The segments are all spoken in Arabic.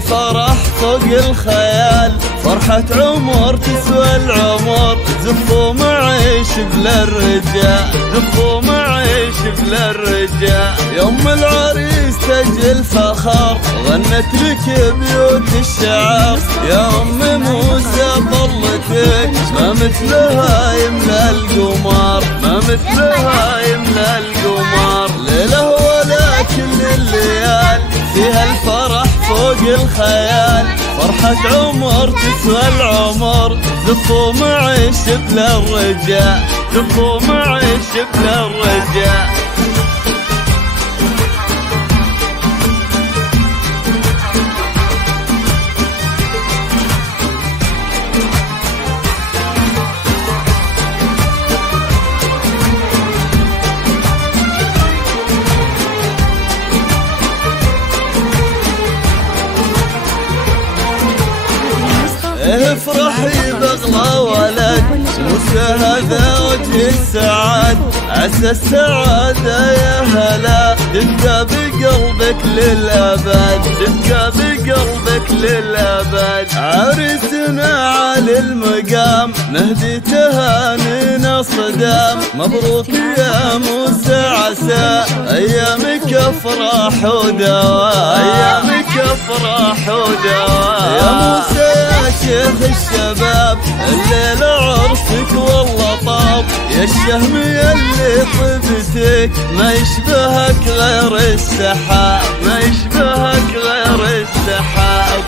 الفرح فوق الخيال، فرحة عمر تسوى العمر، زفوا معيش بلا الرجاء، زفوا معيش بلا الرجاء. يوم العريس تج الفخر غنت لك بيوت الشعر، يا أم موسى طلتك ما مثلها يملى القمر، ما مثلها يملى القمر. ليلة ولا كل الليال فيها الفرح فوق الخيال، فرحة عمر تسوى العمر، زفوا معيش بلا الرجاء، زفوا معيش بلا الرجاء. افرحي بغلى ولد موسى هذا وجه السعاد، عسى السعادة يا هلا تبقى بقلبك للأبد، تبقى بقلبك للأبد. عريسنا على المقام نهدي تهانينا صدام، مبروك يا موسى عسى أيامك أفراح ودوام، أيامك أفراح ودوام. يا موسى شيخ الشباب الليلة عرسك والله طاب، يا الشهم يلي طبتك ما يشبهك غير السحاب، ما يشبهك غير السحاب.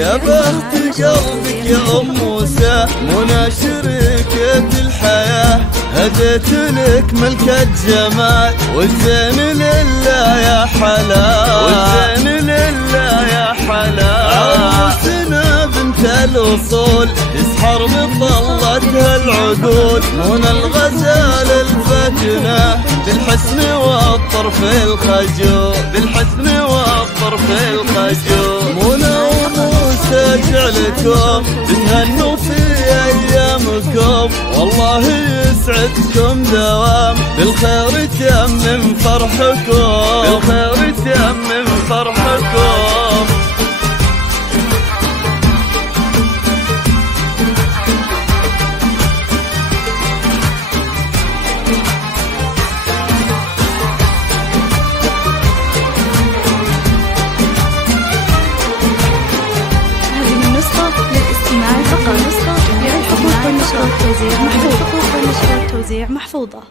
يا بخت قلبك يا أم موسى منى شريكة الحياة، هديت لك ملكة جمال والزين لله يا حلال، والزين لله يا حلال. عروسنا بنت الأصول تسحر بطلتها العقول، منى الغزال الفتنة بالحسن والطرف الخجول، بالحسن والطرف الخجول. منى جعلكم تتهنوا في أيامكم، والله يسعدكم دوام، بالخير تيمم فرحكم، بالخير تيمم فرحكم. للاستماع فقط، نسخة الحقوق والنشر والتوزيع محفوظة.